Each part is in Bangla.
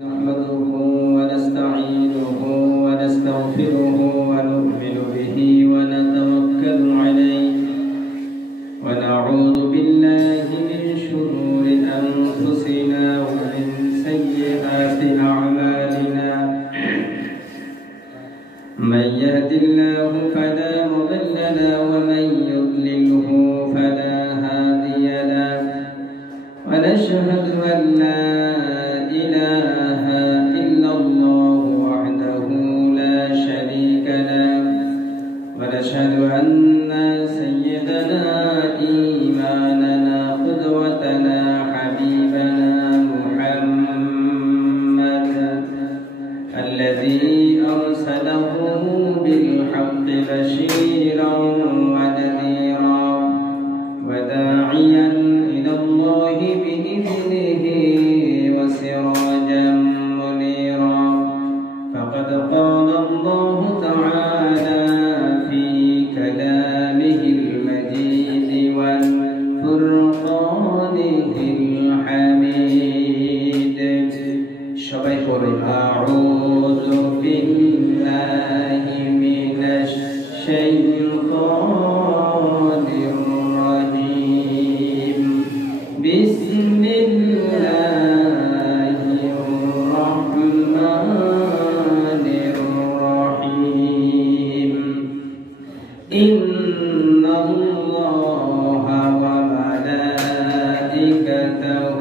نحمده ونستعينه ونستغفره ونؤمن به ونتوكل عليه ونعوذ بالله من شرور أنفسنا ومن سيئات أعمالنا من يهد الله فلا مضل له ومن يضلله فلا هادي له ونشهد أن لا إله إلا الله وحده لا شريك له ونشهد أن سيدنا إمامنا قدوتنا حبيبنا محمد الذي أرسله بالحق بشيرا ونذيرا وداعيا إلى الله بإذنه وسراجا منيرا فقد قال الله تعالى في كلامه المجيد والفرقانه الحميد أعوذ بالله من الشيطان الرجيم بسم الله الرحمن الرحيم إن الله وملائكته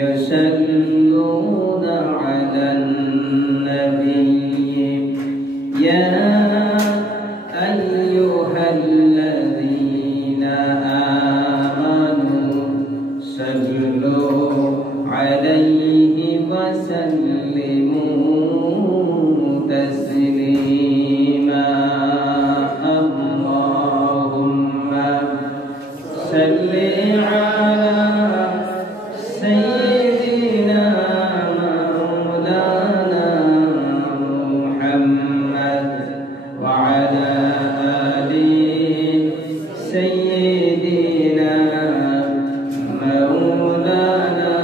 يصلون على النبي يا أيها الذين آمنوا صلوا عليه وسلموا تسليما اللهم صل على سيدنا مولانا محمد وعلى آل سيدنا مولانا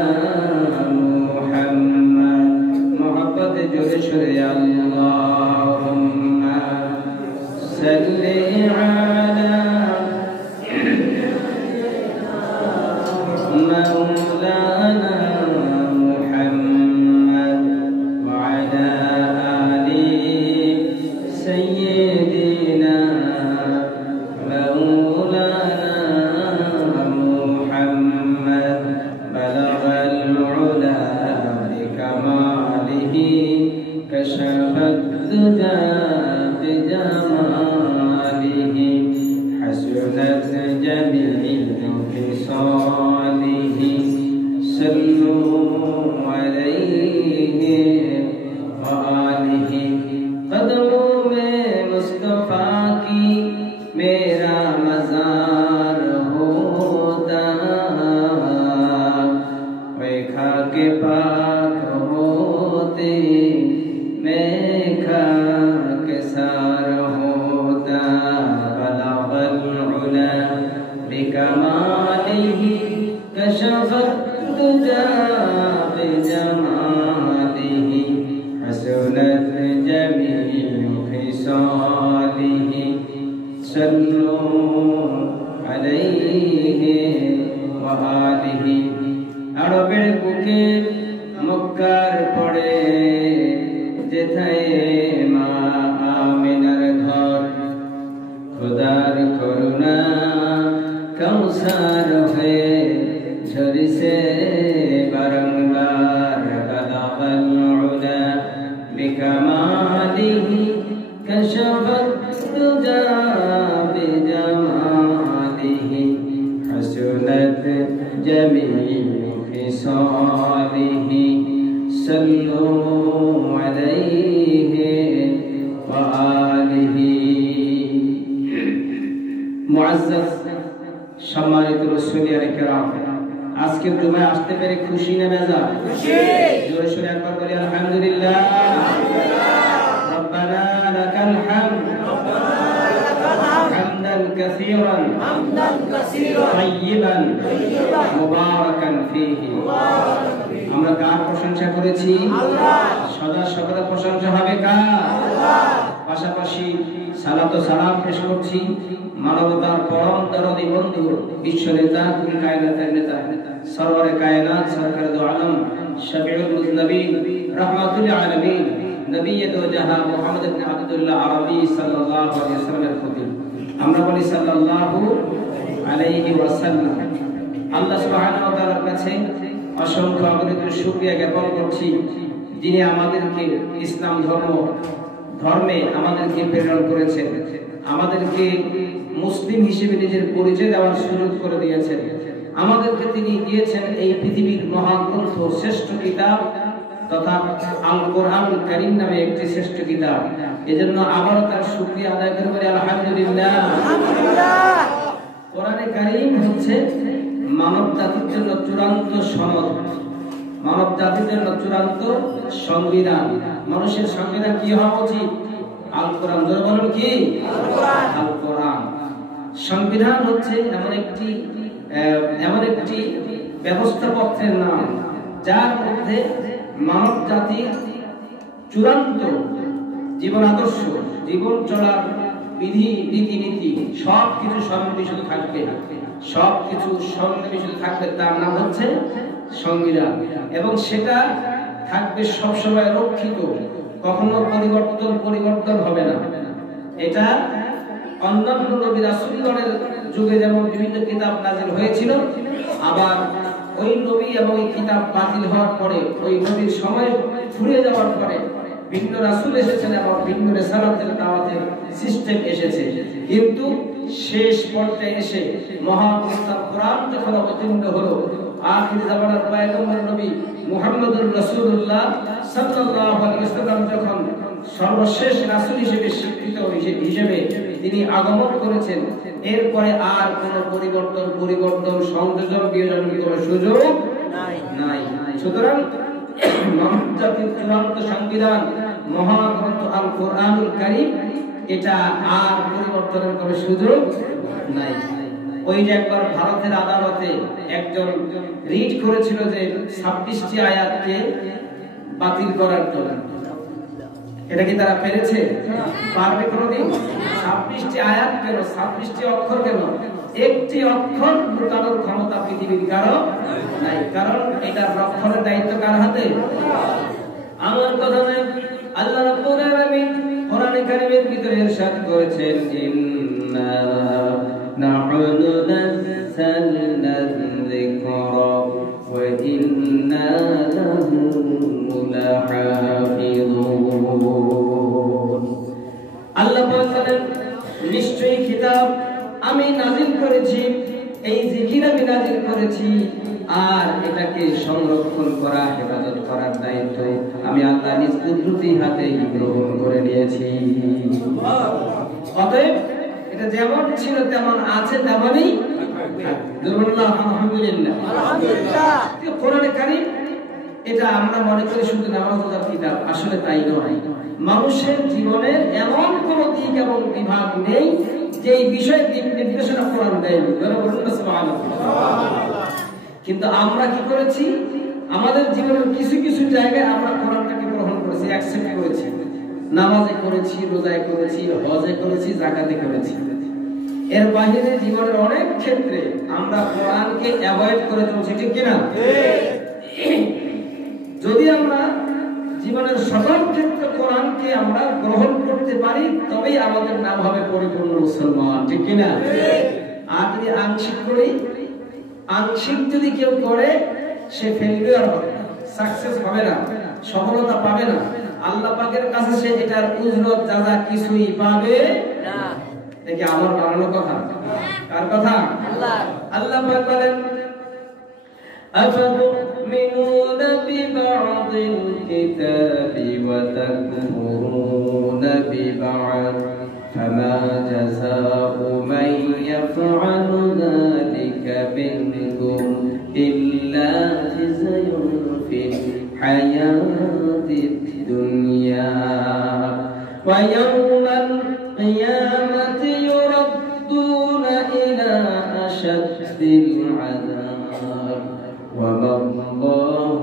محمد محبت جرشر اللهم صل على مولانا محمد وعلى آل سيدنا مولانا محمد بلغ العلا بكماله كشف الدجى بجماله حسنت جميع خصاله صلوا عليه وآله قدمों में मुस्तफा की मेरा मज़ार होता मैं खाके पाक होते मैं खाके सार होता बलगल उला बिकमालिही कशफत दुजा बिजमालिही हसनत जमीउ खिसालिही सल्लू अलैहि व आलिहि আরবের বুকে মক্কার পড়ে যেথায় মা আমিনার ঘর খোদার করুণা কৌসার হয়ে ঝরিছে বারংবার বালাগাল উলা বিকামালিহি কশফত দুজা বিজমালিহি حسنت جميع خصاله صلوا عليه وآله মুআজ্জাজ সম্মানিত রাসূলিয়ানে কেরাম আজকের জুমায় আসতে পেরে খুশি না বেজা খুশি জোরে সোরে একবার বলি আলহামদুলিল্লাহ রব্বানা লাকাল হামদ حمدا كثيرا طيبا مباركا فيه আমরা কার প্রশংসা করেছি? আল্লাহ। সদা সর্বদা প্রশংসা হবে কার? আল্লাহ। পাশাপাশি সালাত ও সালাম পেশ করছি মানবতার পরম দরদি বন্ধু বিশ্ব নেতা কুল কায়নাতের নেতা সরওয়ারে কায়নাত সরকার দো আলম শফিউল মুজনবিন রাহমাতুল আলামিন নবিয়্যত জাহান মুহাম্মদ ইবনে আব্দুল্লাহ আরবি সাল্লাল্লাহু আলাইহি ওয়াসাল্লামের প্রতি আমরা বলি সাল্লাল্লাহু আলাইহি ওয়াসাল্লাম। আল্লাহ সুবহানাহু ওয়া তাআলার কাছে অসংখ্য অগণিত শুকরিয়া জ্ঞাপন করছি যিনি আমাদেরকে ইসলাম ধর্মে আমাদেরকে প্রেরণ করেছেন, আমাদেরকে মুসলিম হিসেবে নিজের পরিচয় দেওয়ার সুযোগ করে দিয়েছেন। আমাদেরকে তিনি দিয়েছেন এই পৃথিবীর মহাগ্রন্থ শ্রেষ্ঠ কিতাব তথা আল কোরআনুল কারীম নামে একটি শ্রেষ্ঠ কিতাব। এজন্য আবার তার শুকরিয়া আদায় করে বলি আলহামদুলিল্লাহ। কোরআনে কারীম হচ্ছে মানব জাতির জন্য চূড়ান্ত সনদ, মানব জাতির জন্য চূড়ান্ত সংবিধান। মানুষের সংবিধান কি হওয়া উচিত? আল কোরআন। জোরে বলুন কি? আল কোরআন। সংবিধান হচ্ছে এমন একটি ব্যবস্থাপত্রের নাম যার মধ্যে মানব জাতির চূড়ান্ত জীবন আদর্শ, জীবন চলার বিধি রীতিনীতি সবকিছু সন্নিবেশিত থাকবে, সবকিছু সন্নিবেশিত থাকবে। তার নাম হচ্ছে সংবিধান এবং সেটা থাকবে সবসময় রক্ষিত, কখনো পরিবর্তন হবে না। এটা অন্যান্য নবী রাসূলগণের যুগে যেমন বিভিন্ন কিতাব নাযিল হয়েছিল, আবার ওই নবী এবং এই কিতাব বাতিল হওয়ার পরে ওই নবীর সময় ফুরিয়ে যাওয়ার পরে ভিন্ন রাসূল এসেছেন এবং ভিন্ন রিসালাতের দাওয়াতের সিস্টেম এসেছে। কিন্তু শেষ পর্যায়ে এসে মহাগ্রন্থ কোরআন যখন অবতীর্ণ হলো, আখির জামানার পয়গম্বর নবী মুহাম্মদুর রাসূলুল্লাহ সাল্লাল্লাহু আলাইহি ওয়াসাল্লাম যখন সর্বশেষ রাসূল হিসেবে স্বীকৃত হিসেবে তিনি আগমন করেছেন, এরপরে আর কোনো পরিবর্তন সংযোজন বিয়োজনের কোনো সুযোগ নাই। সুতরাং মানব জাতির চূড়ান্ত সংবিধান মহাগ্রন্থ আল কোরআনুল কারীম, এটা আর পরিবর্তনের কোনো সুযোগ নাই। ওই যে একবার ভারতের আদালতে একজন রিট করেছিল যে 26টি আয়াতকে বাতিল করার জন্য, এটা কি তারা পেরেছে? পারবে কোনোদিন? 26টি আয়াত কেন, 26টি অক্ষর কেন? একটি অক্ষর লুকানোর ক্ষমতা পৃথিবীর কারো নাই, কারণ এটা রক্ষণের দায়িত্ব কার হাতে? আমার কথা নয়, আল্লাহ রাব্বুল আলামিন কোরআনে কারীমের ভিতরে ইরশাদ করেছেন, ইন্না নাহনু নাযালনা যিকরা ওয়া ইন্না লাহু লাহাফিযুন। আল্লাহ বলেন, নিশ্চয়ই কিতাব আমি নাযিল করেছি, এই জিকির আমি নাযিল করেছি, আর এটাকে সংরক্ষণ করা, হেফাজত করার দায়িত্ব আমি আল্লাহ নিজ কুদরতি হাতে গ্রহণ করে নিয়েছি। অতএব এটা যেমন ছিল তেমন আছে, তেমনই আলহামদুলিল্লাহ। কোরআনে কারীম এটা আমরা মনে করি শুধু নামাজ রোজার কিতাব, আসলে তাই নয়। মানুষের জীবনের এমন কোন দিক এবং বিভাগ নেই যে এই বিষয়ে দিক নির্দেশনা কোরআন দেয়নি। কিন্তু আমরা কি করেছি? আমাদের জীবনের কিছু কিছু জায়গায় আমরা কোরআনটাকে গ্রহণ করেছি, অ্যাকসেপ্ট করেছি। নামাজে করেছি, রোজায় করেছি, হজে করেছি, যাকাতে করেছি। এর বাইরে জীবনের অনেক ক্ষেত্রে আমরা কোরআনকে অ্যাভয়েড করে চলছি, ঠিক কিনা? যদি আমরা জীবনের সকল ক্ষেত্রে কোরআনকে আমরা গ্রহণ করতে পারি, তবেই আমাদের নাম হবে পরিপূর্ণ মুসলমান, ঠিক কিনা? আর যদি আংশিক যদি কেউ করে, সে ফেলিওর হবে, সাকসেস হবে না, সফলতা পাবে না। আল্লাহ পাকের কাছে সে এটার উজরত যাজা কিছুই পাবে না। দেখি আমার বানানো কথা, কার কথা? আল্লাহ পাক বলেন, أفتؤمنون ببعض الكتاب وتكفرون ببعض فما جزاء من يفعل ذلك منكم إلا خزي في الحياة الدنيا ويوم القيامة يردون إلى أشد العذاب وما الله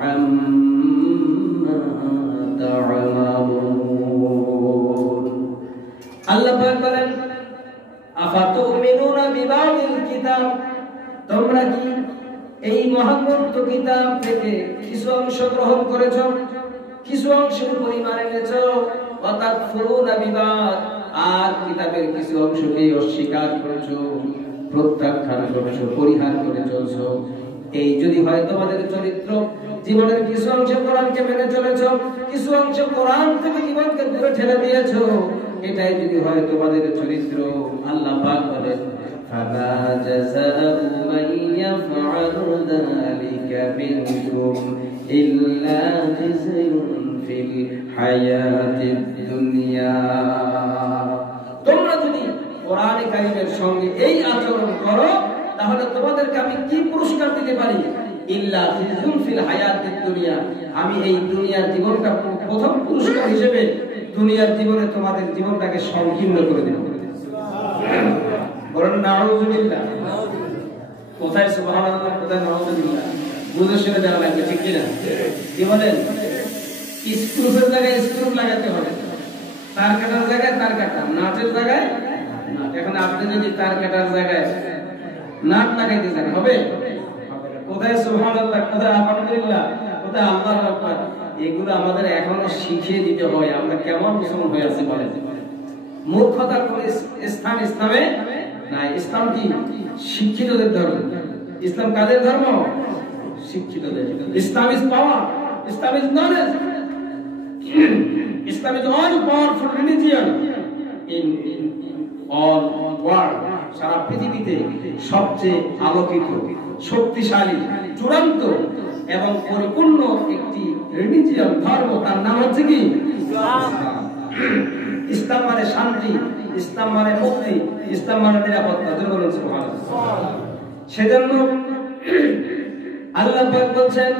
عما تعملون আল্লাহ পাক বলেন আফাতুমিনুনা বিবাদিল কিতাব তোমরা কি এই মহাগ্রন্থ কিতাব থেকে কিছু অংশ গ্রহণ করেছো কিছু অংশের পরিমাণ এনেছো ওয়া তাকফুরুনা বিবাদ আর কিতাবের কিছু অংশকে অস্বীকার করেছো প্রত্যাখ্যান করেছো পরিহার করে চলছো এই যদি হয় তোমাদের চরিত্র জীবনের কিছু অংশ কোরআনকে মেনে চলেছো কিছু অংশ কোরআন থেকে জীবনকে দূরে ঠেলে দিয়েছো এটাই যদি হয় তোমাদের চরিত্র আল্লাহ পাক বলেন ফালা জাযাউ মান ইয়াফআলু যালিকা মিনকুম ইল্লা খিজয়ুন ফিল হায়াতিদ দুনিয়া তোমরা যদি কোরআনে কারীমের সঙ্গে এই আচরণ করো তাহলে তোমাদেরকে আমি কি পুরস্কার দিতে পারি ইল্লা খিজয়ুন ফিল হায়াতিদ দুনিয়া আমি এই দুনিয়ার জীবনটা প্রথম পুরস্কার হিসেবে দুনিয়ার জীবনে তোমাদের জীবনটাকে সংকীর্ণ করে দেব বলেন নাউযুবিল্লাহ কোথায় সুবহানাল্লাহ কোথায় নাউযুবিল্লাহ বুঝে শুনে দেওয়া লাগবে ঠিক কি না কি বলেন স্ক্রুপের জায়গায় স্ক্রু লাগাতে হবে তার কাটার জায়গায় তার কাটা নাটের জায়গায় নাট এখন আপনি যদি তার কাটার জায়গায় নাট লাগাইতে চান হবে কোথায় সুবহানাল্লাহ কোথায় আলহামদুলিল্লাহ কোথায় আল্লাহু আকবার এগুলো আমাদের এখনো শিখিয়ে দিতে হয় আমরা কেমন মুসলমান হয়ে আছি বলেন মূর্খতার কোন স্থান ইসলামে নাই ইসলাম কি শিক্ষিতদের ধর্ম ইসলাম কাদের ধর্ম শিক্ষিতদের Islam is power Islam is knowledge Islam is all powerful religion in all world সারা পৃথিবীতে সবচেয়ে আলোকিত শক্তিশালী চূড়ান্ত এবং পরিপূর্ণ একটি রিলিজিয়ন ধর্ম তার নাম হচ্ছে কি ইসলাম ইসলাম মানে শান্তি ইসলাম মানে মুক্তি ইসলাম মানে নিরাপত্তা জোরে বলুন সুবহানাল্লাহ সেজন্য আল্লাহ পাক বলেন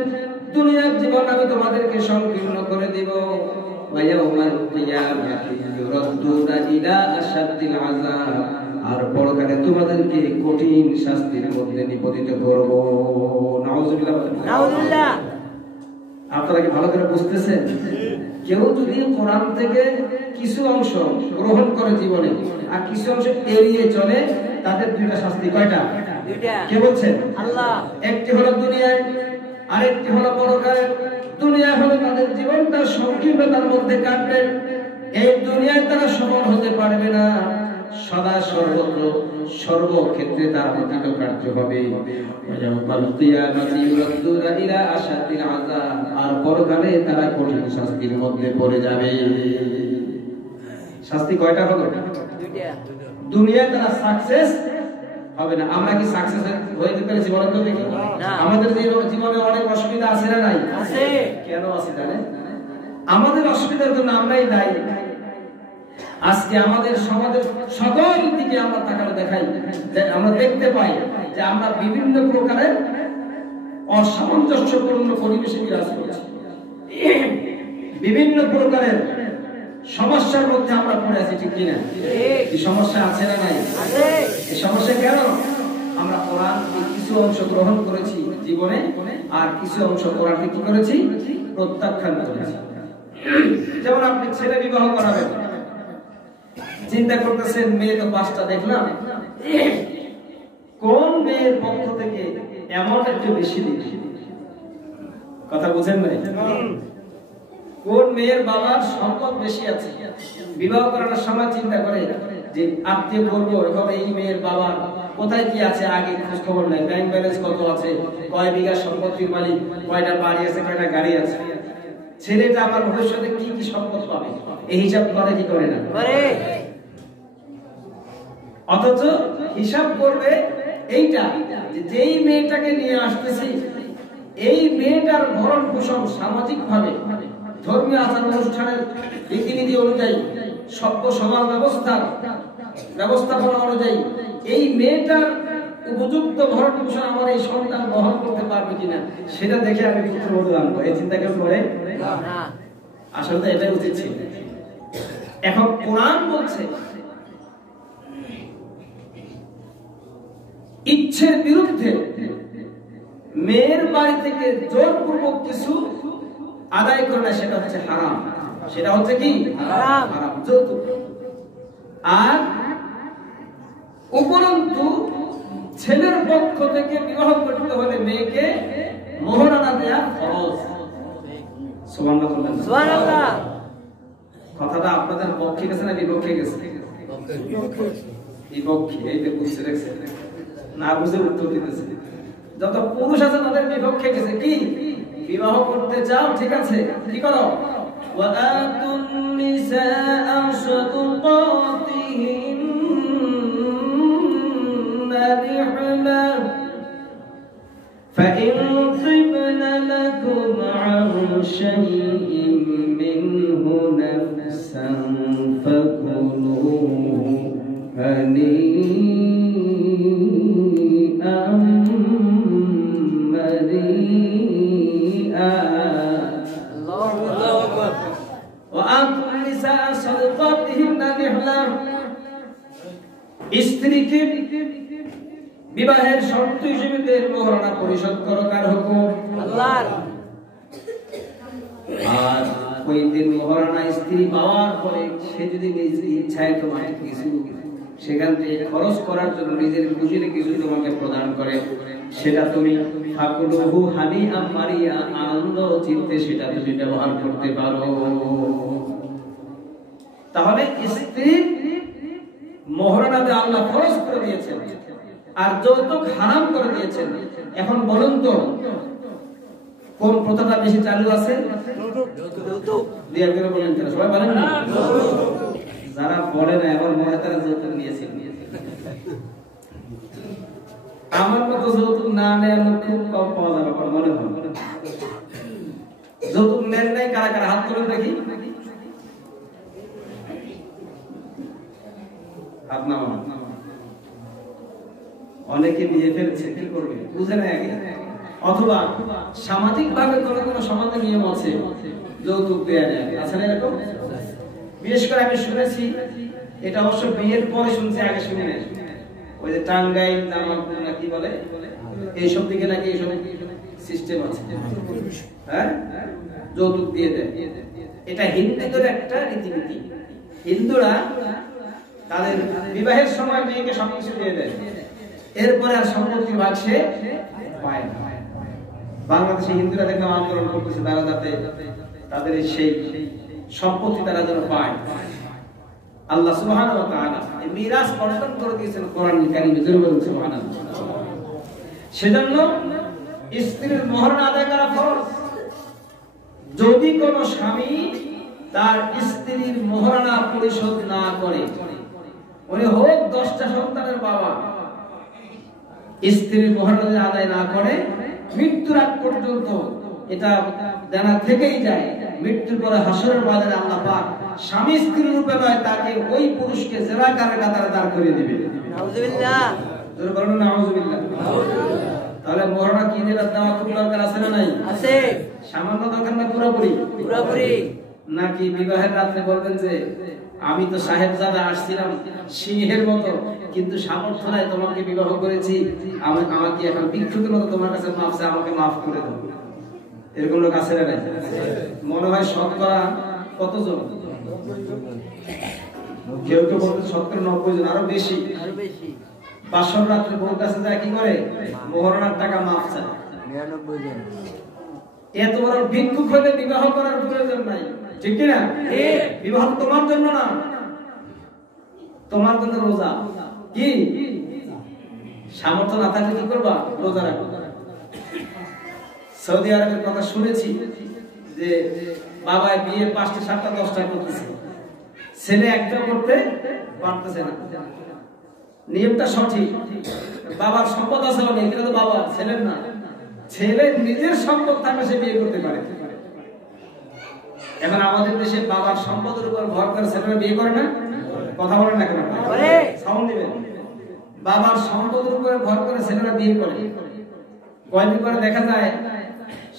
দুনিয়ার জীবন আমি তোমাদেরকে সংকীর্ণ করে দেব ওয়া ইয়াউমাল কিয়ামাতি ইউরাদ্দুনা ইলা আশাদ্দিল আযাব আর পরকালে তোমাদেরকে কঠিন শাস্তির মধ্যে নিপতিত করব নাউযুবিল্লাহ নাউযুবিল্লাহ আপনারা কি ভালো করে বুঝতেছেন কেউ যদি কোরআন থেকে কিছু অংশ গ্রহণ করে জীবনে আর কিছু অংশ এড়িয়ে চলে তাদের দুইটা শাস্তি কয়টা দুইটা কে বলছেন আল্লাহ একটি হলো দুনিয়ায় আরেকটি হলো পরকালে দুনিয়া হলো তাদের জীবনটা সংকীর্ণতার মধ্যে কাটবে এই দুনিয়ায় তারা সফল হতে পারবে না সদা সর্বত্র সর্বক্ষেত্রে তারা অতীত কার্য হবে আর পরকালে তারা কঠিন শাস্তির মধ্যে পড়ে যাবে শাস্তি কয়টা হলো দুনিয়ায় তারা সাকসেস হবে না আমরা কি সাকসেস হয়ে যেতে পেরেছি বলেন তো দেখি আমাদের জীবনে অনেক অসুবিধা আছে না নাই আছে কেন আছে জানেন আমাদের অসুবিধার জন্য আমরাই দায়ী আজকে আমাদের সমাজের সকল দিকে আমরা তাকালে দেখাই আমরা দেখতে পাই যে আমরা বিভিন্ন প্রকারের অসামঞ্জস্যপূর্ণ পরিবেশে বিরাজ করছি বিভিন্ন প্রকারের সমস্যার মধ্যে আমরা পড়ে আছি ঠিক কিনা এই সমস্যা আছে না নাই আছে এই সমস্যা কেন আমরা কোরআন কিছু অংশ গ্রহণ করেছি জীবনে আর কিছু অংশ কোরআন থেকে কি করেছি প্রত্যাখ্যান করেছি যেমন আপনি ছেলে বিবাহ করাবেন চিন্তা করতেছেন মেয়ে তো 5টা দেখলাম কোন মেয়ের পক্ষ থেকে এমন একটু বেশি দিন কথা বুঝেন নাই কোন মেয়ের বাবার সম্পদ বেশি আছে বিবাহ করানোর সময় চিন্তা করে যে আত্মীয় করবো এখন এই মেয়ের বাবার কোথায় কি আছে আগে খোঁজ খবর নাই ব্যাংক ব্যালেন্স কত আছে কয় বিঘা সম্পত্তির মালিক কয়টা বাড়ি আছে কয়টা গাড়ি আছে ছেলেটা আমার ভবিষ্যতে কি কি সম্পদ পাবে এই হিসাব করে কি করে না করে অথচ হিসাব করবে এইটা যে যেই মেয়েটাকে নিয়ে আসতেছি এই মেয়েটার ভরণ পোষণ সামাজিক ভাবে ধর্মীয় আচার অনুষ্ঠানের রীতিনীতি অনুযায়ী সভ্য সমাজ ব্যবস্থাপনা অনুযায়ী এই মেয়েটার উপযুক্ত ভরণ পোষণ আমার এই সন্তান বহন করতে পারবে কিনা সেটা দেখে আমি পুত্র বধূ আনবো এই চিন্তা কেউ করে আসলে এটাই উচিত ছিল এখন কোরআন বলছে ইচ্ছের বিরুদ্ধে মেয়ের বাড়ি থেকে জোরপূর্বক কিছু আদায় করে না, সেটা হচ্ছে হারাম। সেটা হচ্ছে কি? হারাম, যৌতুক। আর উপরন্তু ছেলের পক্ষ থেকে বিবাহ করতে হলে মেয়েকে মোহরানা দেয়া ফরজ। সুবহানাল্লাহ। কথাটা আপনাদের পক্ষে গেছে না বিপক্ষে গেছে? বিপক্ষে। এই যে বুঝছে দেখছেন, না বুঝে উত্তর দিতেছে। যত পুরুষ আছে তাদের বিপক্ষে গেছে। কি? বিবাহ করতে চাও, ঠিক আছে, কি করো? ওয়াআতুন নিসাআ সাদকাতিহিন্না নিহলা فإن طبن لكم عن شيء منه نفسا فكلوه هنيئا مريئا الله أكبر وآتوا النساء صدقاتهن نحلا স্ত্রীকে বিবাহের শর্ত হিসেবে দেড় মোহরানা পরিশোধ করো। কার হুকুম? আল্লাহর। আর ওই দিন মোহরানা স্ত্রী পাওয়ার পরে সে যদি নিজের ইচ্ছায় তোমাকে কিছু সেখান থেকে খরচ করার জন্য নিজের খুশিতে কিছু তোমাকে প্রদান করে, সেটা তুমি ফাকুলুহু হানিআম মারিয়া আনন্দ চিত্তে সেটা তুমি ব্যবহার করতে পারো। তাহলে স্ত্রী মোহরানা দিয়ে আল্লাহ ফরজ করে দিয়েছেন আর যৌতুক হারাম করে দিয়েছেন। এখন বলুন তো কোন প্রথাটা বেশি চালু আছে? যৌতুক। দিয়ে করে বলেন কেন? সবাই বলেন না? যারা বলে না এখন মনে তারা যৌতুক নিয়েছেন। আমার মতো যৌতুক না নেওয়ার লোক খুব কম পাওয়া যাবে মনে হয়। যৌতুক নেন নাই কারা কারা হাত তুলে দেখি। হাত নামান। অনেকে নিয়ে ফেলছে, কি করবে বুঝে না আগে। অথবা সামাজিক ভাবে কোনো সমাজে নিয়ম আছে যৌতুক দেয়া যায়, আছে না এরকম? বিশেষ করে আমি শুনেছি, এটা অবশ্য বিয়ের পরে শুনছি, আগে শুনি না। ওই যে টাঙ্গাইল না কি বলে এইসব দিকে নাকি এইসব সিস্টেম আছে, হ্যাঁ, যৌতুক দিয়ে দেয়। এটা হিন্দুদের একটা রীতিনীতি। হিন্দুরা তাদের বিবাহের সময় মেয়েকে সবকিছু দিয়ে দেয়, এরপরে আর সম্পত্তির ভাগ সে পায় না। বাংলাদেশে হিন্দুরা দেখে আন্দোলন করতেছে তারা যাতে তাদের সেই সম্পত্তি তারা যেন পায়। আল্লাহ সুবহানাহু ওয়া তাআলা এই মিরাস বর্ণনা করে দিয়েছেন কোরআনুল কারীমে, জোরে বলুন সুবহানাল্লাহ। সেজন্য স্ত্রীর মোহরানা আদায় করা ফরজ। যদি কোনো স্বামী তার স্ত্রীর মোহরানা পরিশোধ না করে, উনি হোক 10টা সন্তানের বাবা, স্ত্রীর মোহরানা আদায় না করে মৃত্যুর আগ পর্যন্ত এটা জানা থেকেই যায়। মৃত্যুর পরে হাসরের ময়দানে আল্লাহ পাক স্বামী স্ত্রীর রূপে নয় তাকে ওই পুরুষকে জেনাকারের কাতারে দাঁড় করিয়ে দিবে। নাউযুবিল্লাহ। জোরে বলুন নাউযুবিল্লাহ। তাহলে মোহরানা কি দিয়ে দেওয়া খুব দরকার আছে না নাই? আছে। সামান্য দরকার না পুরোপুরি? পুরোপুরি। নাকি বিবাহের রাতে বলবেন যে আমি তো সাহেবজাদা আসছিলাম সিংহের মতো, কিন্তু সামর্থ্য নাই, তোমাকে বিবাহ করেছি, আমাকে এখন ভিক্ষুকের মতো তোমার কাছে মাফ চাই, আমাকে মাফ করে দাও। এরকম লোক আছে না? মনে হয় শতকরা কতজন? কেউ কেউ বলতে শতকরা 90 জন, আরো বেশি। বাসর রাত্রে বউর কাছে যায় কি করে? মোহরানার টাকা মাফ চায়। 99 জন। এত বড় ভিক্ষুক হলে বিবাহ করার প্রয়োজন নাই, ঠিক কি না? বিবাহ তোমার জন্য না, তোমার জন্য রোজা। কি সামর্থ্য না থাকলে কি করবা? রোজা রাখো। সৌদি আরবের কথা শুনেছি যে বাবা বিয়ে 5টা 7টা 10টা করতেছে, ছেলে একটা করতে পারতেছে না। নিয়মটা সঠিক, বাবার সম্পদ আছে অনেক, এটা তো বাবা, ছেলের না। ছেলে নিজের সম্পদ থাকলে সে বিয়ে করতে পারে। এখন আমাদের দেশে বাবার সম্পদের উপর ভর করে ছেলেরা বিয়ে করে না, কথা বলেন না কেন? সাউন্ড দিবেন। বাবার সম্পদের উপর ভর করে ছেলেরা বিয়ে করে। কয়েকদিন পরে দেখা যায়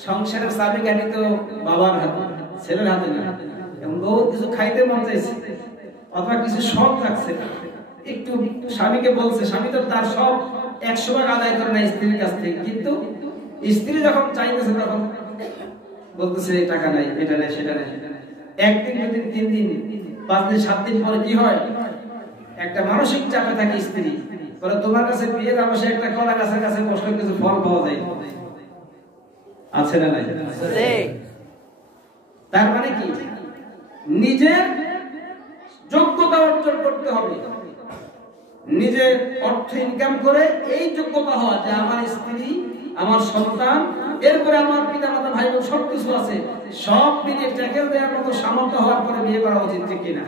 সংসারের চাবিকাঠি তো বাবার হাতে, ছেলের হাতে না। এবং বহুত কিছু খাইতে মন চাইছে অথবা কিছু শখ থাকছে, একটু স্বামীকে বলছে, স্বামী তো তার সব 100 ভাগ আদায় করে না স্ত্রীর কাছ থেকে, কিন্তু স্ত্রী যখন চাইতেছে তখন বলতেছে টাকা নাই, এটা নাই, সেটা নাই। একদিন, দুদিন, 3 দিন, 5 দিন, 7 দিন পরে কি হয়? একটা মানসিক চাপে থাকে স্ত্রী, বলে তোমার কাছে বিয়ের আবাসে একটা কলা গাছের কাছে বসলে কিছু ফল পাওয়া যায়, আছে না নাই? তার মানে কি? নিজের যোগ্যতা অর্জন করতে হবে, নিজের অর্থ ইনকাম করে এই যোগ্যতা হওয়া যে আমার স্ত্রী, আমার সন্তান, এরপরে আমার পিতা মাতা ভাই বোন সবকিছু আছে, সব মিলিয়ে ট্যাকেল দেওয়ার মতো সামর্থ্য হওয়ার পরে বিয়ে করা উচিত, ঠিক কিনা?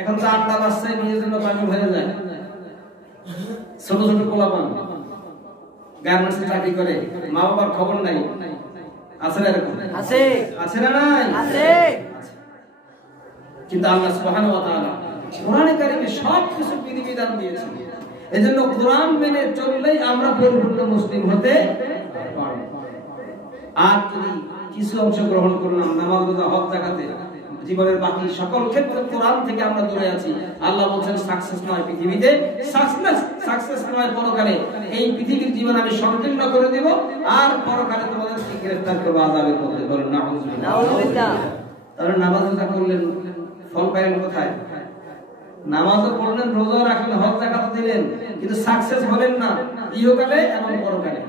এখন তো 8টা বাচ্চায় বিয়ের জন্য পাগল হয়ে যায়। ছোট ছোট পোলাপান গার্মেন্টসে চাকরি করে, মা বাবার খবর নাই, আছে না এরকম? আছে, আছে না নাই? আছে। কিন্তু আল্লাহ সুবহানাহু ওয়া তাআলা কোরআনে কারিমে সবকিছু বিধিবিধান দিয়েছেন। এজন্য কোরআন মেনে চললেই আমরা পরিপূর্ণ মুসলিম হতে পারব। আর যদি কিছু অংশ গ্রহণ করলাম, নামাজ, রোজা, হজ, যাকাতে, জীবনের বাকি সকল ক্ষেত্রে কোরআন থেকে আমরা দূরে আছি, আল্লাহ বলেন সাকসেস নয় পৃথিবীতে, সাকসেস নয় পরকালে। এই পৃথিবীর জীবন আমি সংকীর্ণ করে দেব, আর পরকালে তোমাদেরকে গ্রেফতার করব আযাবের মধ্যে। বলেন নাউযুবিল্লাহ। তাহলে নামাজ রোজা করলেন, ফল পাইলেন কোথায়? নামাজও পড়লেন, রোজা রাখলেন, হজ যাকাত দিলেন, কিন্তু সাকসেস হলেন না ইহকালে এবং পরকালে।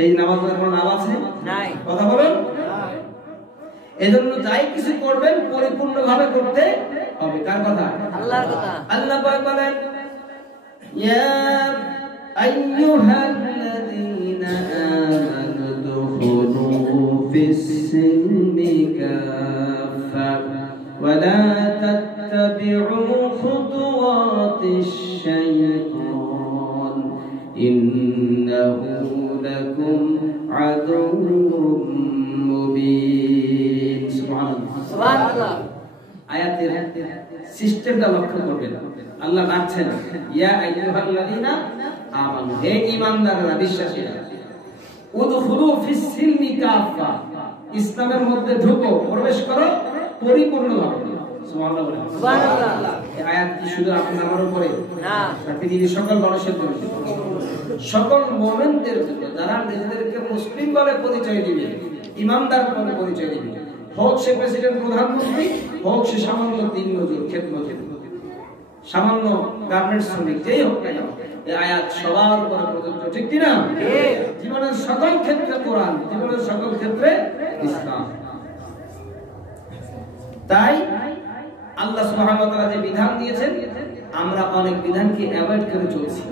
এই নামাজের কোনো নাম আছে? নাই। কথা বলেন। এজন্য যাই কিছু করবেন পরিপূর্ণভাবে করতে হবে। কার কথা? আল্লাহর কথা। আল্লাহ পাক বলেন, ইয়া আইয়ুহাল্লাযীনা আমানু দুখুলু ফিস-সিলমি কাফা ওয়া লা তাত্তাবি'ু খুতুওয়াতিশ-শাইতান ইন্নাহু লাকুম আদুউম মুবিন। সুবহানাল্লাহ। আয়াতের সিস্টেমটা লক্ষ্য করবেন। আল্লাহ ডাকছেন, ইয়া আইয়ুহাল্লাযীনা আমানু, হে ঈমানদাররা, বিশ্বাসীরা, উদখুলু ফিস-সিলমি কাফা, ইসলামের মধ্যে ঢুকো, প্রবেশ করো পরিপূর্ণভাবে। সুবহানাল্লাহ। সুবহানাল্লাহ। এই আয়াত কি শুধু আপনার আমার উপরে না, পৃথিবীর সকল মানুষের জন্য, সকল মুমিনদের জন্য, যারা নিজেদেরকে মুসলিম বলে পরিচয় দিবে, ঈমানদার বলে পরিচয় দিবে, হোক সে প্রেসিডেন্ট, প্রধানমন্ত্রী, হোক সে সামান্য দিন মজুর, ক্ষেত মজুর, সামান্য গার্মেন্টস শ্রমিক, যেই হোক না কেন, এই আয়াত সবার উপরে প্রযোজ্য, ঠিক কি না? জীবনের সকল ক্ষেত্রে কোরআন, জীবনের সকল ক্ষেত্রে ইসলাম। তাই আল্লাহ সুবহানাহু ওয়া তাআলা যে বিধান দিয়েছেন, আমরা অনেক বিধানকে অ্যাভয়েড করে চলছি।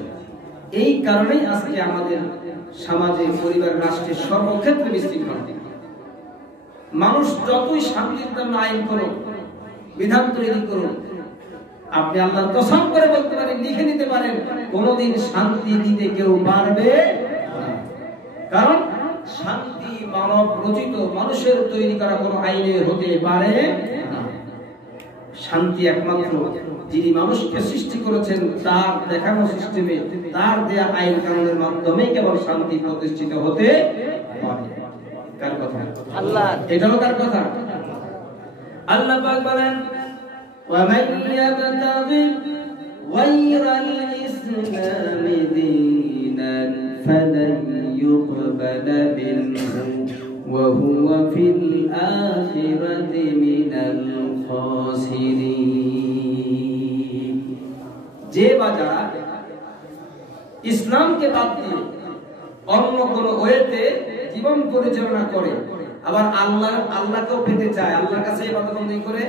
এই কারণেই আজকে আমাদের সমাজে, পরিবার, রাষ্ট্রে সর্বক্ষেত্রে বিশৃঙ্খলা। মানুষ যতই শান্তির জন্য আইন করুক, বিধান তৈরি করুক, আপনি আল্লাহর কসম করে বলতে পারেন, লিখে নিতে পারেন, কোনোদিন শান্তি দিতে কেউ পারবে না। কারণ শান্তি মানব রচিত, মানুষের তৈরি করা কোনো আইনে হতে পারে না। শান্তি একমাত্র যিনি মানুষকে সৃষ্টি করেছেন, তার দেখানো সিস্টেমে, তার দেয়া আইন কানুনের মাধ্যমে কেবল শান্তি প্রতিষ্ঠিত হতে পারে। কার কথা? আল্লাহ। এটাও কার কথা? আল্লাহ পাক বলেন, ওয়া মান ইয়াবতাগি গায়রাল ইসলামি দীনান ফালান ইউকবালা মিনহু ওয়া হুয়া ফিল আখিরাতি মিনাল খাসিরিন। যে বা যারা ইসলামকে বাদ দিয়ে অন্য কোনো ওয়েতে জীবন পরিচালনা করে, আবার আল্লাহকেও পেতে চায়, আল্লাহর কাছে ইবাদতবন্দি করে,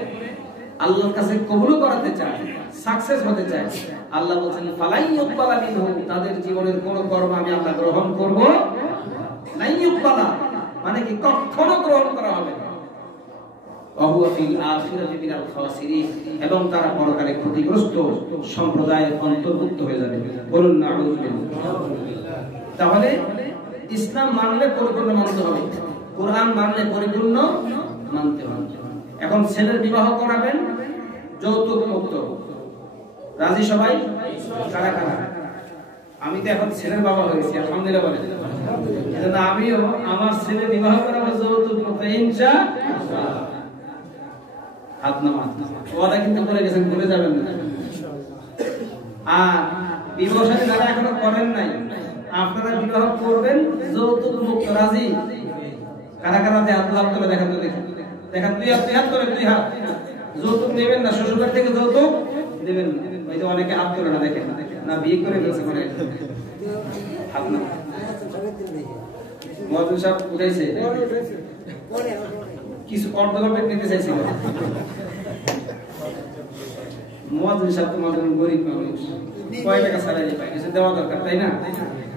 আল্লাহর কাছে কবুল করাতে চায়, সাকসেস হতে চায়, আল্লাহ বলেন ফালাই ইউকবালা মিনহু, তাদের জীবনের কোনো কর্ম আমি আল্লাহ গ্রহণ করব না। ইউকবালা মানে কি? কখনো গ্রহণ করা হবে না। ওয়া হুয়া ফিল আখিরাতি মিনাল খাসিরিন, এবং তারা পরকালে ক্ষতিগ্রস্ত সম্প্রদায়ের অন্তর্ভুক্ত হয়ে যাবে। বলুন নাউযুবিল্লাহ। তাহলে ইসলাম মানলে পরিপূর্ণ মানতে হবে, কোরআন মানলে পরিপূর্ণ মানতে হবে। এখন ছেলের বিবাহ করাবেন যৌতুক মুক্ত, রাজি সবাই? কারা কারা? আমি তো এখন ছেলের বাবা হয়েছি, আলহামদুলিল্লাহ বলেন। এজন্য আমিও আমার ছেলে বিবাহ করাবো যৌতুক মুক্ত, ইনশাআল্লাহ। হাত নামা, ওয়াদা কিন্তু করে গেছেন, ভুলে যাবেন না। আর বিবাহ সাথে যারা এখনো করেন নাই, আপনারা বিবাহ করবেন যৌতুক মুক্ত রাজি? কারা কারা যে হাত লাভ করে দেখান তো দেখি, দেখান। দুই হাত করে, দুই হাত। যৌতুক নেবেন না, শ্বশুরবাড়ি থেকে যৌতুক নেবেন না। ওই যে অনেকে হাত করে না, দেখেন না, বিয়ে করে ফেলছে করে হাত না। মহাজন সাহেব উঠাইছে কিছু অর্ধগল্পে নিতে চাইছিল। মহাজন সাহেব তো মহাজন গরিব মানুষ, কয় টাকা স্যালারি পায়, কিছু দেওয়া দরকার, তাই না?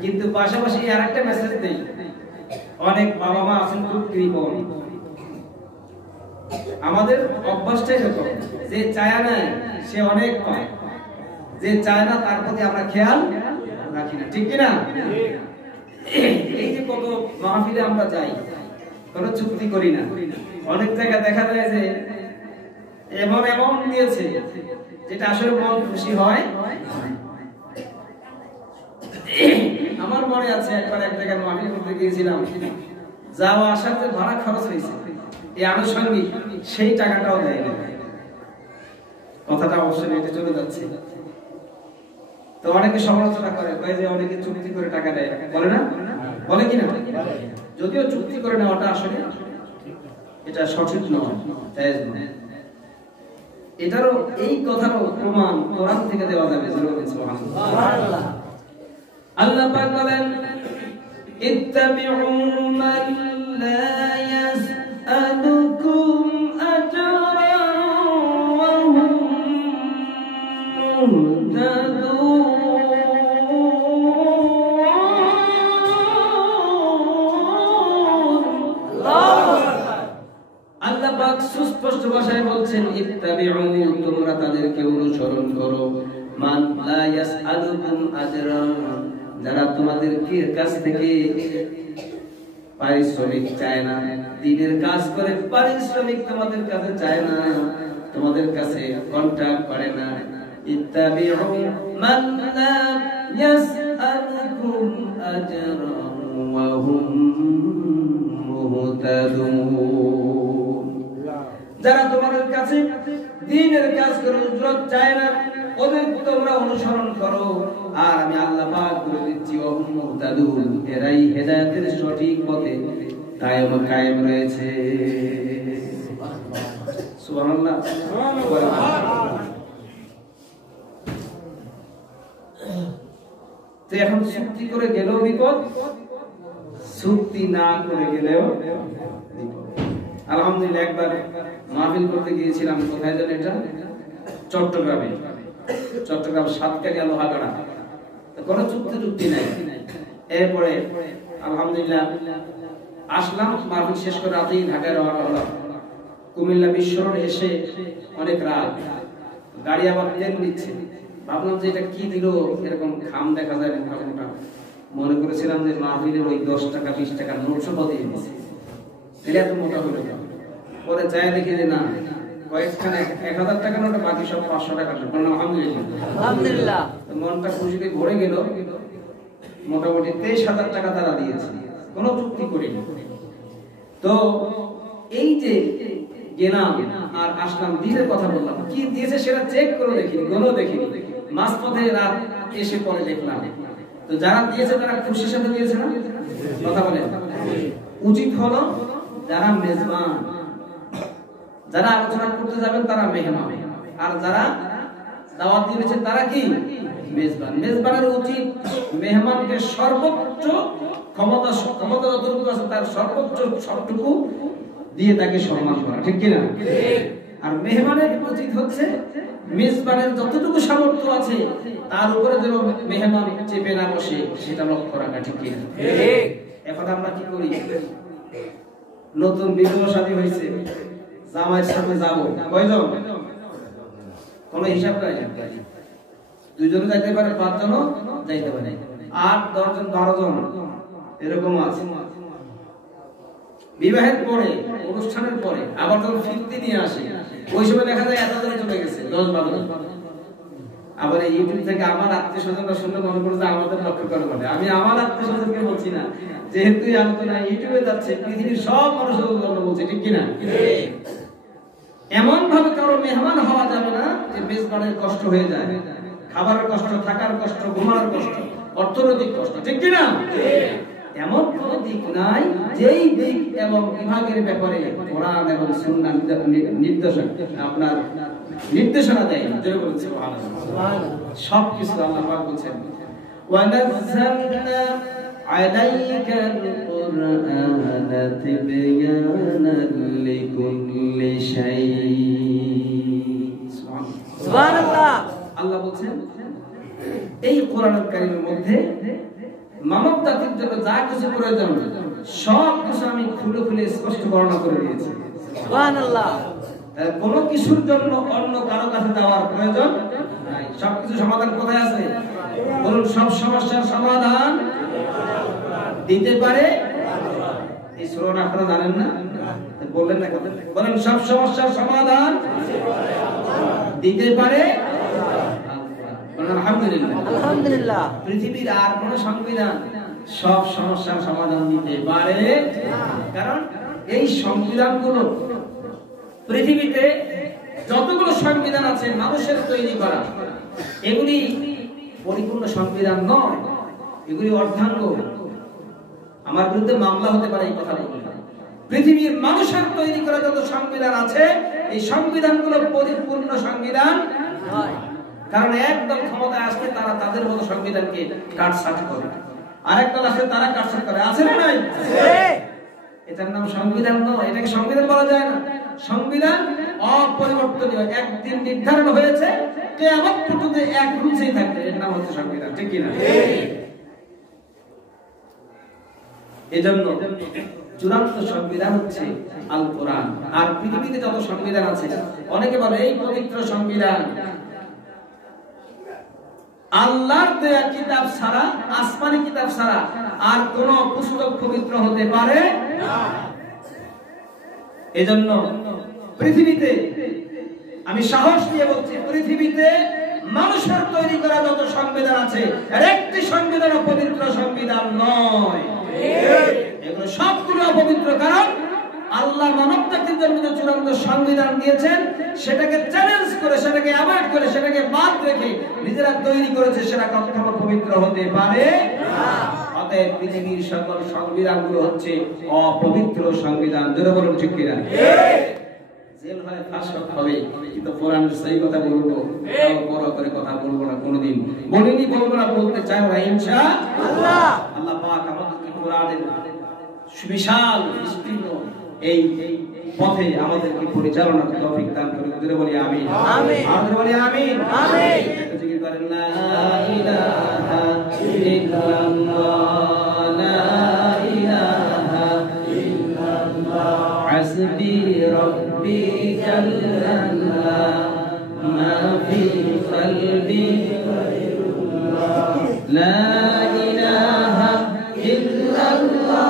কিন্তু পাশাপাশি আর একটা মেসেজ দেই, অনেক বাবা মা আছেন খুব কৃপণ। আমাদের অভ্যাসটাই এরকম, যে চায় না সে অনেক পায়, যে চায় না তার প্রতি আমরা খেয়াল রাখি না, ঠিক কিনা? এই যে কত মাহফিলে আমরা যাই, কোনো চুক্তি করি না। অনেক জায়গায় দেখা যায় যে এমন এমন দিয়েছে যেটা আসলে মন খুশি হয়। আমার মনে আছে একবার এক জায়গায় মাহফিল করতে গিয়েছিলাম, যাওয়া আসার যে ভাড়া খরচ হয়েছে এই আনুষঙ্গিক সেই টাকাটাও দেয় না। কথাটা অবশ্যই এটা চলে যাচ্ছে। তো অনেকে সমালোচনা করে, কয় যে অনেকে চুক্তি করে টাকা দেয়, বলে না? বলে কিনা? যদিও চুক্তি করে নেওয়াটা আসলে এটা সঠিক নয়, জায়েজ নয়। এটারও এই কথারও প্রমাণ কোরআন থেকে দেওয়া যাবে। সুবহানাল্লাহ। আল্লাহ পাক বলেন, ইত্তাবিউ মান লা ইয়াসআলুকুম আজরান ওয়া হুম মুহতাদুন। আল্লাহ পাক সুস্পষ্ট ভাষায় বলছেন, ইত্তাবিউ, তোমরা তাদেরকে অনুসরণ করো, মান লা ইয়াসআলুকুম আজরান, যারা তোমাদের কাছ থেকে পারিশ্রমিক চায় না, দিনের কাজ করে পারিশ্রমিক তোমাদের কাছে চায় না, তোমাদের কাছে কন্ট্রাক্ট করে না। ইত্তাবিউ মান লা ইয়াসআলুকুম আজরান ওয়া হুম মুহতাদুন, যারা তোমাদের কাছে দ্বীনের কাজ করে উজরত চায় না, ওদের তোমরা অনুসরণ করো। আর আমি আল্লাহ পাক বলে দিচ্ছি, ওয়া হুম মুহতাদুন, এরাই হেদায়েতের সঠিক পথে কায়েম রয়েছে। সুবহানাল্লাহ। তো এখন চুক্তি করে গেলেও বিপদ, চুক্তি না করে গেলেও বিপদ। আলহামদুলিল্লাহ একবার মাহফিল করতে গিয়েছিলাম, কোথায় যেন এটা, চট্টগ্রামে, চট্টগ্রাম সাতকানিয়া লোহাগাড়া। কোনো চুক্তি নাই। এরপরে আলহামদুলিল্লাহ আসলাম, মাহফিল শেষ করে রাতেই ঢাকায় রওনা হলাম। কুমিল্লা বিশ্ব রোড এসে অনেক রাত, গাড়ি আবার তেল নিচ্ছে। ভাবলাম যে এটা কি দিল, এরকম খাম দেখা যায় মোটা। মনে করেছিলাম যে মাহফিলের ওই 10 টাকা 20 টাকা নোট সব দিয়ে দিচ্ছে, এটা এত মোটা হলো। পরে যাই দেখি যে না, কয়েকখানে 1000 টাকা নোট, বাকি সব 500 টাকা নোট। আলহামদুলিল্লাহ। মনটা খুশিতে ভরে গেল। মোটামুটি 23,000 টাকা তারা দিয়েছে, কোনো চুক্তি করিনি। তো এই যে গেলাম আর আসলাম, দিনের কথা বললাম, কি দিয়েছে সেটা চেক করে দেখিনি, কোনো দেখিনি। মাঝপথে রাত এসে পরে দেখলাম। তো যারা দিয়েছে তারা খুশির সাথে দিয়েছে না? কথা বলেন। উচিত হলো যারা মেজবান, যারা আলোচনা করতে যাবেন তারা মেহমান, আর যারা দাওয়াত দিয়েছে তারা কি মেজবান। মেজবানের উচিত মেহমানকে সর্বোচ্চ ক্ষমতা যতটুকু আছে তার সর্বোচ্চ সবটুকু দিয়ে তাকে সম্মান করা, ঠিক কিনা? আর মেহমানের উচিত হচ্ছে মেজবানের যতটুকু সামর্থ্য আছে তার উপরে যেন মেহমান চেপে না বসে সেটা লক্ষ্য রাখা, ঠিক কিনা? এখন আমরা কি করি, নতুন বিবাহ শাদী হয়েছে, জামাইয়ের সামনে যাবো, কয়জন? কোনো হিসাব নাই। 2 জন যাইতে পারে, 5 জন যাইতে পারে, 8, 10 জন, 12 জন এরকম আছে। বিবাহের পরে, অনুষ্ঠানের পরে আবার যখন ফিরতি নিয়ে আসে, ওই সময় দেখা যায় এতজন চলে গেছে, 10-12 জন। আবার এই ইউটিউব থেকে আমার আত্মীয়-স্বজনরা শুনলে মনে করে যে আমাদের লক্ষ্য করে বলে। আমি আমার আত্মীয়-স্বজনকে বলছি না, যেহেতু এই আলোচনা ইউটিউবে যাচ্ছে, পৃথিবীর সব মানুষের জন্য বলছি, ঠিক কিনা? এমন ভাবে কারো মেহমান হওয়া যাবে না যে মেজবানের কষ্ট হয়ে যায়, খাবারের কষ্ট, থাকার কষ্ট, ঘুমানোর কষ্ট। অর্থনৈতিক কষ্ট, ঠিক কি না? এমন কোন দিক নাই যেই দিক এবং বিভাগের ব্যাপারে কোরআন এবং সুন্নাহ আপনার নির্দেশনা দেয়। জোরে বলুন সুবহানাল্লাহ। সব কিছু আল্লাহ পাক বলেন ওয়ানাজ্জালনা আলাইকাল কুরআনা তিবয়ানান লিকুল্লি শাই। সুবহানাল্লাহ। আল্লাহ বলেন এই কোরআনুল কারীমের মধ্যে মানব জাতির জন্য যা কিছু প্রয়োজন সব কিছু আমি খুলে খুলে স্পষ্ট বর্ণনা করে দিয়েছি। সুবহানাল্লাহ। কোন কিছুর জন্য অন্য কারো কাছে যাওয়ার প্রয়োজন নাই। সবকিছু সমাধান কোথায় আছে? বলুন, সব সমস্যার সমাধান দিতে পারে এই শ্রোণ। আপনারা জানেন না, বললেন না? বলেন, সব সমস্যার সমাধান দিতে পারে আলহামদুলিল্লাহ। আলহামদুলিল্লাহ। পৃথিবীর আর কোন সংবিধান সব সমস্যার সমাধান দিতে পারে? কারণ এই সংবিধানগুলো পৃথিবীতে যতগুলো সংবিধান আছে মানুষের তৈরি করা, এগুলি পরিপূর্ণ সংবিধান নয়, এগুলি অর্ধাঙ্গ। আমার বিরুদ্ধে মামলা হতে পারে এই কথা বললে। পৃথিবীর মানুষের তৈরি করা যত সংবিধান আছে এই সংবিধানগুলো পরিপূর্ণ সংবিধান নয়। কারণ একদল ক্ষমতায় আসলে তারা তাদের মতো সংবিধানকে কাটছাঁট করে, আরেক দল আসলে তারা কাটছাঁট করে। আছে না নাই? এটার নাম সংবিধান নয়, এটাকে সংবিধান বলা যায় না। সংবিধান অপরিবর্তনীয়, একদিন নির্ধারণ হয়েছে, কিয়ামত পর্যন্ত এক রূপেই থাকবে, এর নাম হচ্ছে সংবিধান, ঠিক কি না? এজন্য চূড়ান্ত সংবিধান হচ্ছে আল কোরআন। আর পৃথিবীতে যত সংবিধান আছে, অনেকে বলে এই পবিত্র সংবিধান আল্লাহর দেয়া কিতাব ছাড়া, আসমানি কিতাব ছাড়া আর কোন পুস্তক পবিত্র হতে পারে না। এজন্য পৃথিবীতে, আমি সাহস নিয়ে বলছি, পৃথিবীতে মানুষের তৈরি করা যত সংবিধান আছে এর একটি সংবিধান পবিত্র সংবিধান নয়। এগুলো সবগুলো অপবিত্র। কারণ আল্লাহ মানব জাতির জন্য যে চূড়ান্ত সংবিধান দিয়েছেন সেটাকে চ্যালেঞ্জ করে, সেটাকে অ্যাভয়েড করে, সেটাকে বাদ রেখে নিজেরা তৈরি করেছে, সেটা কখনো পবিত্র হতে পারে না। অতএব পৃথিবীর সকল সংবিধানগুলো হচ্ছে অপবিত্র সংবিধান। জোরে বলুন, ঠিক কিনা? জেল হয়, ফাঁস হবে, কিন্তু কোরআনের সেই কথা বলবো, বড় করে কথা বলবো না কোনোদিন। বলিনি, বলবো না, বলতে চাই না ইনশাআল্লাহ। আল্লাহ পাক আমাদেরকে কোরআনের সুবিশাল বিস্তীর্ণ এই পথে আমাদেরকে পরিচালনার তৌফিক দান করুন। জোরে বলি আমিন। আমিন। আমাদের বলি আমিন। আমিন। জিকির করেন লা ইলাহা ইল্লাল্লাহ, লা ইলাহা ইল্লাল্লাহ, হাসবি রাব্বি জাল্লাল্লাহ, মা ফি কলবি গায়রুল্লাহ, লা ইলাহা ইল্লাল্লাহ,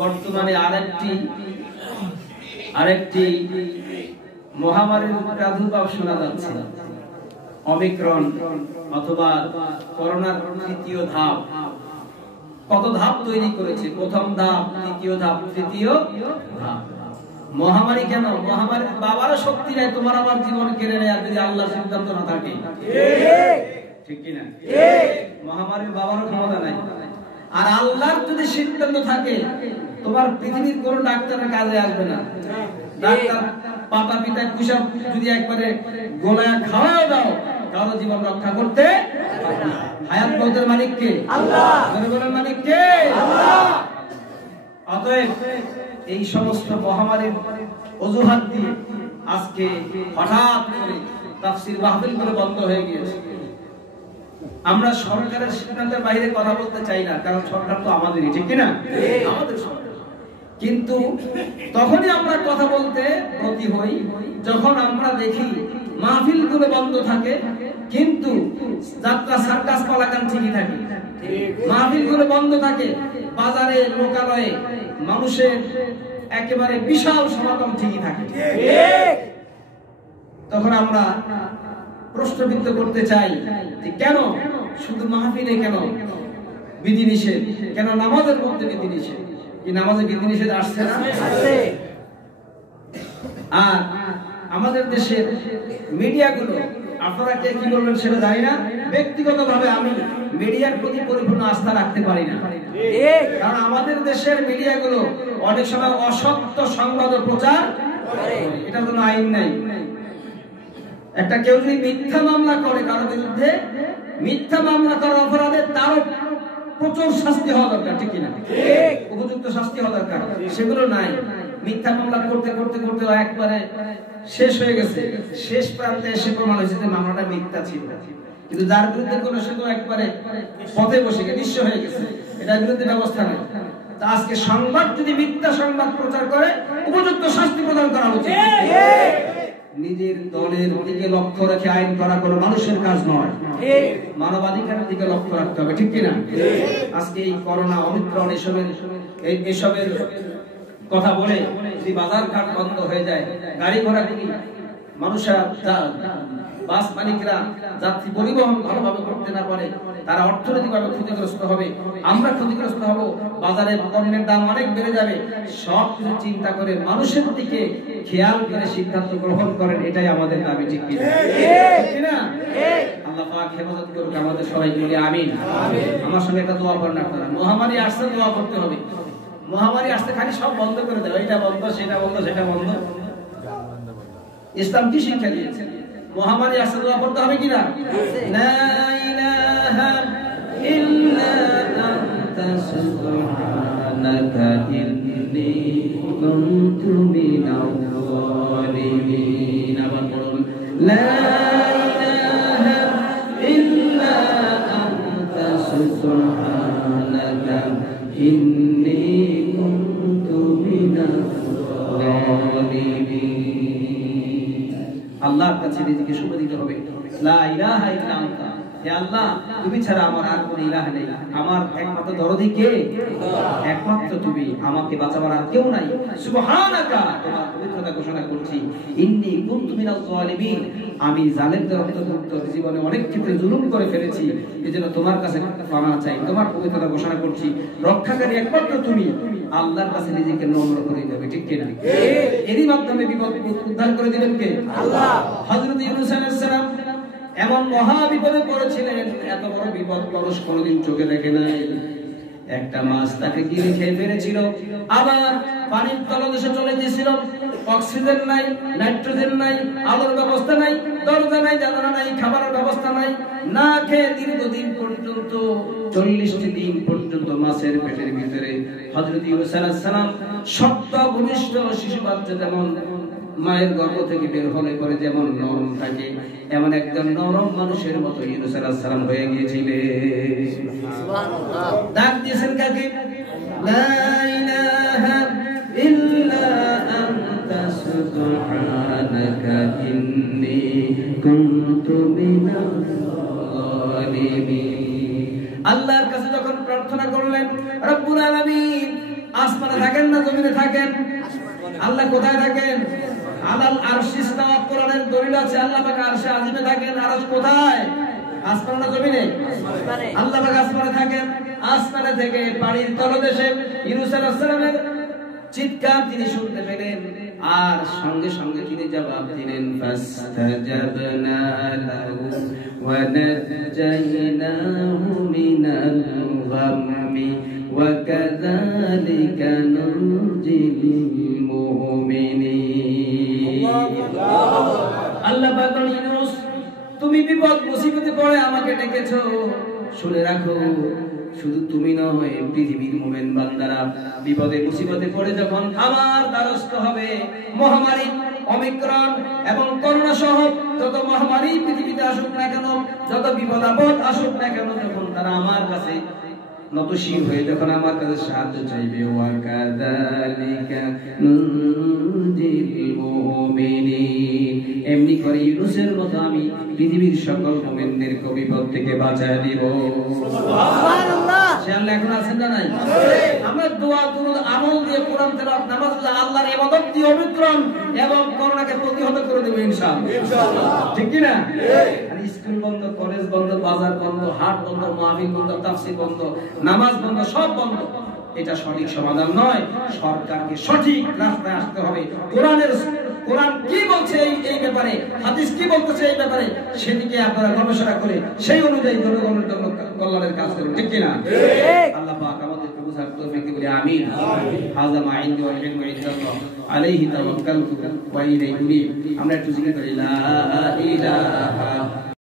বর্তমানে আরেকটি মহামারীর প্রাদুর্ভাব শোনা যাচ্ছে, অমিক্রন অথবা করোনার তৃতীয় ধাপ। কত ধাপ তৈরি করেছে? প্রথম ধাপ, দ্বিতীয় ধাপ, তৃতীয় ধাপ। মহামারী কেন? মহামারীর বাবারও শক্তি নাই তোমার আমার জীবন কেড়ে নেয়ার, যদি আল্লাহর সিদ্ধান্ত না থাকে, ঠিক কিনা? মহামারীর বাবারও ক্ষমতা নাই। আর আল্লাহর যদি সিদ্ধান্ত থাকে, তোমার পৃথিবীর কোন ডাক্তারের কাজে আসবে না। ডাক্তার পাতা পিতা কুশাব যদি একবারে গোলায় খাওয়াও দাও, তাহলে জীবন রক্ষা করতে হায়াত মৌতের মালিক কে? আল্লাহ। জীবনের মালিক কে? আল্লাহ। অতএব এই সমস্ত মহামারীর অজুহাত দিয়ে আজকে হঠাৎ করে তাফসীর মাহফিলগুলো বন্ধ হয়ে গিয়েছে। আমরা সরকারের সিদ্ধান্তের বাইরে কথা বলতে চাই না, কারণ সরকার তো আমাদেরই, ঠিক কিনা? আমাদের সরকার। কিন্তু তখনই আমরা কথা বলতে ব্রতী হই যখন আমরা দেখি মাহফিলগুলো বন্ধ থাকে, কিন্তু যাত্রা সার্কাস পালাগান ঠিকই থাকে, মাহফিলগুলো বন্ধ থাকে, বাজারে লোকালয়ে মানুষের একেবারে বিশাল সমাগম ঠিকই থাকে। তখন আমরা প্রশ্নবিদ্ধ করতে চাই যে কেন শুধু মাহফিলে কেন বিধিনিষেধ, কেন নামাজের মধ্যে বিধিনিষেধ? কি নামাজে বিধিনিষেধ আসছে না? আর আমাদের দেশের মিডিয়াগুলো, আপনারা কে কি বলবেন সেটা জানি না, ব্যক্তিগতভাবে আমি মিডিয়ার প্রতি পরিপূর্ণ আস্থা রাখতে পারি না। কারণ আমাদের দেশের মিডিয়াগুলো অনেক সময় অসত্য সংবাদ প্রচার, এটার কোনো আইন নাই। একটা কেউ যদি মিথ্যা মামলা করে কারো বিরুদ্ধে, মিথ্যা মামলা করার অপরাধে তারও প্রচুর শাস্তি হওয়া দরকার, ঠিক কিনা? উপযুক্ত শাস্তি হওয়া দরকার, সেগুলো নাই। মিথ্যা মামলা করতে করতে করতে একবারে শেষ হয়ে গেছে, শেষ প্রান্তে এসে প্রমাণ হয়েছে যে মামলাটা মিথ্যা ছিল, কিন্তু যার বিরুদ্ধে কোনো সে তো একবারে পথে বসে গেছে, নিঃস্ব হয়ে গেছে, এটার বিরুদ্ধে ব্যবস্থা নেই। তা আজকে সংবাদ যদি মিথ্যা সংবাদ প্রচার করে উপযুক্ত শাস্তি প্রদান করা উচিত। নিজের দলের দিকে লক্ষ্য রেখে আইন করা কোনো মানুষের কাজ নয়, মানবাধিকারের দিকে লক্ষ্য রাখতে হবে, ঠিক কিনা? আজকে এই করোনা, অমিক্রণ, এসবের কথা বলে যদি বাজার ঘাট বন্ধ হয়ে যায়, গাড়ি ঘোড়া মানুষের বাস মালিকরা যাত্রী পরিবহন ভালোভাবে করতে না পারে, তারা অর্থনৈতিকভাবে ক্ষতিগ্রস্ত হবে, আমরা ক্ষতিগ্রস্ত হব, বাজারে পণ্যের দাম অনেক বেড়ে যাবে। সব কিছু চিন্তা করে মানুষের দিকে খেয়াল করে সিদ্ধান্ত গ্রহণ করেন, এটাই আমাদের দাবি, ঠিক কিনা? আল্লাহ পাক হেফাজত করুক আমাদের সবাইকে, বলি আমিন। আমার সঙ্গে একটা দোয়া করেন আপনারা। মহামারী আসছে, দোয়া করতে হবে। মহামারী আসতে খালি সব বন্ধ করে দেয়, এটা বন্ধ, সেটা বন্ধ, সেটা বন্ধ। ইসলাম কি শিক্ষা দিয়েছে? মহামারী আসতে দোয়া করতে হবে কিনা? লা ইলাহা ইল্লা আনতা সুবহানাকা ইন্নী কুনতু মিনাল যালিমিন। আবার বলুন, লা ইলাহা ইল্লা আনতা সুবহানাকা ইন্নী কুনতু মিনাল যালিমিন। আল্লাহর কাছে নিজেকে শুকর দিতে হবে। লা ইলাহা ইল্লা আনতা, হে আল্লাহ তুমি ছাড়া আমার আর কোনো ইলাহ নেই, আমার একমাত্র দরদি কে? একমাত্র তুমি, আমাকে বাঁচাবার আর কেউ নাই। সুবহানাকা, তোমার পবিত্রতা ঘোষণা করছি। ইন্নী কুনতু মিনাল যালিমিন, আমি জালেমদের অন্তর্ভুক্ত, জীবনে অনেক ক্ষেত্রে জুলুম করে ফেলেছি, এজন্য তোমার কাছে ক্ষমা চাই, তোমার পবিত্রতা ঘোষণা করছি। রক্ষাকারী একমাত্র তুমি, আল্লাহর কাছে নিজেকে নম্র করে দিবে, ঠিক কিনা? এরই মাধ্যমে বিপদ উদ্ধার করে দিবেন কে? আল্লাহ। হযরত ইউনূস আলাইহিস সালাম এমন মহা বিপদে পড়েছিলেন, এত বড় বিপদ মানুষ কোনোদিন চোখে দেখে নাই। একটা মাছ তাকে গিলে খেয়ে ফেলেছিল, আবার পানির তলদেশে চলে গিয়েছিল, অক্সিজেন নাই, নাইট্রোজেন নাই, আলোর ব্যবস্থা নাই, দরজা নাই, জানালা নাই, খাবারের ব্যবস্থা নাই, না খেয়ে দীর্ঘদিন পর্যন্ত 40 দিন পর্যন্ত মাছের পেটের ভিতরে হযরত ইউনূস আলাইহিস সালাম সত্য ভূমিষ্ঠ শিশু বাচ্চা যেমন মায়ের গর্ভ থেকে বের হলে পরে যেমন নরম থাকে, এমন একজন নরম মানুষের মতো ইউনূস আলাইহিস সালাম হয়ে গিয়েছিলেন। সুবহানাল্লাহ। ডাক দিয়েছেন কাকে? লা ইলাহা ইল্লা আনতা সুবহানাকা ইন্নী কুনতু মিনাল যালিমিন। আল্লাহর কাছে যখন প্রার্থনা করলেন, রব্বুল আলামিন আসমানে থাকেন না জমিনে থাকেন? আল্লাহ কোথায় থাকেন? আলাল আরশি ইসতাওয়া, কোরআনের দলিল আছে আল্লাহ পাক আরশে আজিমে থাকেন। আরশ কোথায়? আসমানে না জমিনে? আসমানে। আল্লাহ পাক আসমানে থাকেন। আসমানে থেকে পানির তলদেশে ইউনূস আলাইহিস সালামের চিৎকার তিনি শুনতে পেলেন, আর সঙ্গে সঙ্গে তিনি জবাব দিলেন, ফাস্তাজাবনা লাহু ওয়া নাজ্জায়নাহু মিনাল গাম্মি ওয়া কাযালিকা নুনজিল মুমিনিন। আল্লাহ পাক বলেন, ইউনূস তুমি বিপদ মুসিবতে পড়ে আমাকে ডেকেছো, শুনে রাখো শুধু তুমি নয়, পৃথিবীর মুমিন বান্দারা বিপদে মুসিবতে পড়ে যখন আমার দ্বারস্থ হবে, মহামারী অমিক্রণ এবং করোনা সহ যত মহামারী পৃথিবীতে আসুক না কেন, যত বিপদ আপদ আসুক না কেন, যখন তারা আমার কাছে নতশীল হয়ে যখন আমার কাছে সাহায্য চাইবে, ওয়া কাযালিকা নুনজিল মুমিনিন, এমনি করে ইউনূসের মতো আমি পৃথিবীর সকল মুমিনদেরকে বিপদ থেকে বাঁচায় দিব। সুবহানাল্লাহ। সে আল্লাহ এখন আছেন না নাই? আমরা দোয়া দুরূদ আমল দিয়ে কোরআন তেলাওয়াত নামাজ দিয়ে আল্লাহর ইবাদত দিয়ে অবিক্রম এবং করোনাকে প্রতিহত করে দেব ইনশাআল্লাহ। ইনশাআল্লাহ। ঠিক কি না? আর স্কুল বন্ধ, কলেজ বন্ধ, বাজার বন্ধ, হাট বন্ধ, মাহফিল বন্ধ, তাফসীর বন্ধ, নামাজ বন্ধ, সব বন্ধ। এটা সঠিক সমাধান নয়। সরকারকে সঠিক রাস্তায় আসতে হবে। কোরআন কি বলছে এই ব্যাপারে, হাদিস কি বলতেছে এই ব্যাপারে, সেদিকে আপনারা গবেষণা করে সেই অনুযায়ী জনগণের জন্য কল্যাণের কাজ করুন। ঠিক কি না? আল্লাহ পাক আমাদেরকে বুঝার তৌফিক দিন। আমিন। হাযা মা ইনদি ওয়া ইলমু ইনদাল্লাহ আলাইহি তাওয়াক্কালতু ওয়া ইলাইহি উনীব। আমরা একটু জিকির করি লা ইলাহা